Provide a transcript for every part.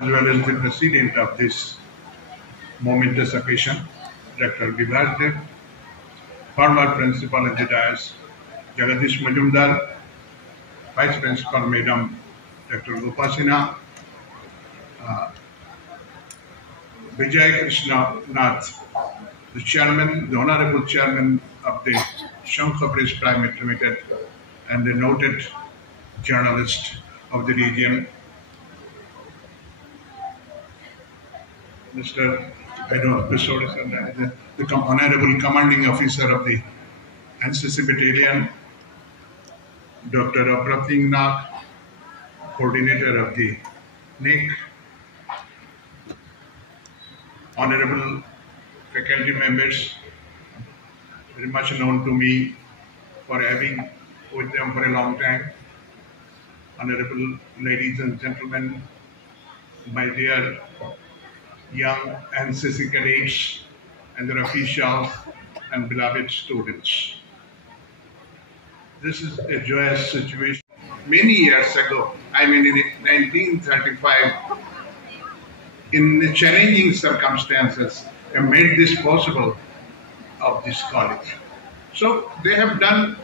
as well as the president of this momentous occasion, Dr. Vibhas Dev, former principal at the dais, Jagadish Majumdar, Vice Principal Madam Dr. Upasina, Vijay Krishna Nath, the chairman, the honorable chairman of the Shankha Press Private Limited, and the noted journalist of the region, Mr. The Honorable Commanding Officer of the NCC Battalion, Dr. Aprating Nath, Coordinator of the NIC, Honorable faculty members, very much known to me for having with them for a long time, Honorable ladies and gentlemen, my dear young NCC cadets and their officials and beloved students. This is a joyous situation. Many years ago, in 1935, in the challenging circumstances, I made this possible of this college. So they have done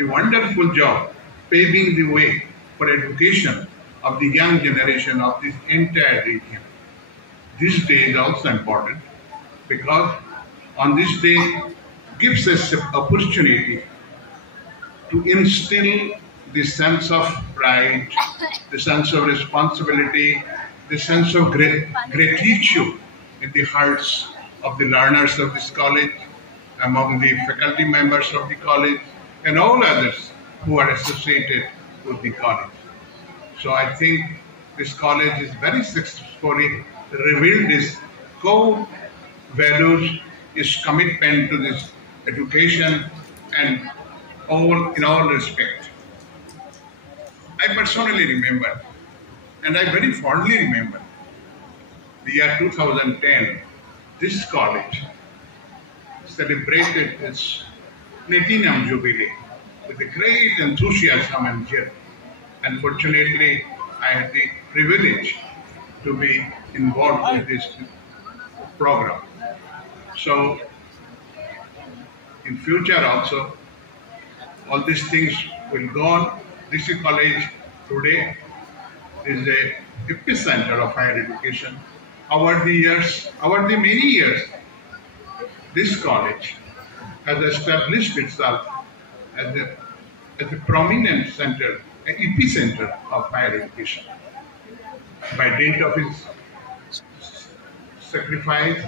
a wonderful job paving the way for education of the young generation of this entire region. This day is also important because on this day gives us an opportunity to instill the sense of pride, the sense of responsibility, the sense of gratitude in the hearts of the learners of this college, among the faculty members of the college, and all others who are associated with the college. So I think this college is very successfully revealed its core values, its commitment to this education, and in all respect. I personally remember, and I very fondly remember, the year 2010, this college celebrated its Platinum Jubilee with a great enthusiasm and joy. Unfortunately, I had the privilege to be involved with this program. So, in future also, all these things will go on. DC College today is a epicenter of higher education. Over the many years, this college has established itself as a prominent center, an epicenter of higher education. By dint of his sacrifice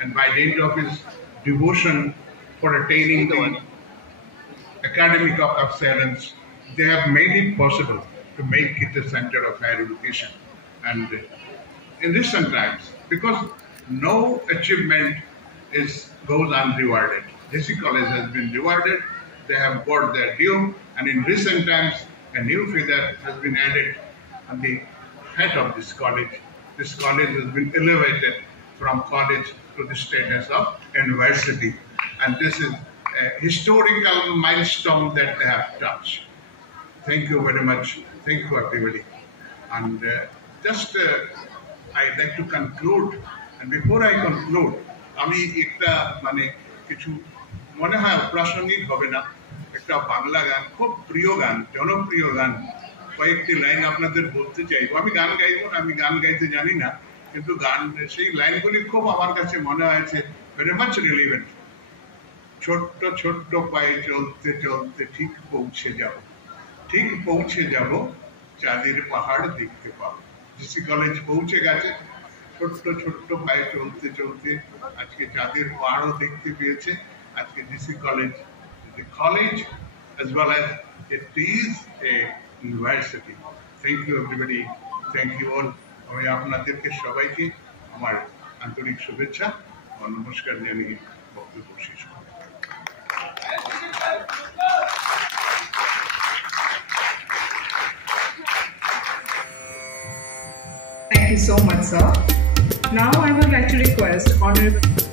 and by dint of his devotion for attaining the academic excellence, they have made it possible to make it a center of higher education. And in recent times, because no achievement goes unrewarded, DC College has been rewarded, they have got their due, and in recent times, a new feather has been added on the head of this college. This college has been elevated from college to the status of university, and this is a historical milestone that they have touched. Thank you very much. Thank you, everybody. And I'd like to conclude. And before I conclude, আমি একটা কিছু মনে হয় প্রাসঙ্গিক হবে না, একটা বাংলা গান, খুব প্রিয় গান, জনপ্রিয় গান, কয়েকটি লাইন আপনাদের বলতে চাইবো। আমি গান গাইবো না, আমি গান গাইতে জানি না, কিন্তু সেই লাইনগুলি খুব আমার কাছে মনে হয়েছে ভেরি মাচ রিলিভেন্ট। ছোট্ট ছোট্ট পায়ে চলতে চলতে ঠিক পৌঁছে যাব, চাঁদের পাহাড় দেখতে পাবো। ডিসি কলেজ পৌঁছে গেছে, ছোট্ট ছোট্ট পায়ে চলতে চলতে আজকে চাঁদের পাহাড়ও দেখতে পেয়েছে। আজকে DC college the college as well as it is a university. Thank you everybody. Thank you all. আমি আপনাদেরকে সবাইকে আমার আন্তরিক শুভেচ্ছা ও নমস্কার জানিয়ে বক্তব্য শেষ করব। Thank you so much, sir. Now I would like to request Honorable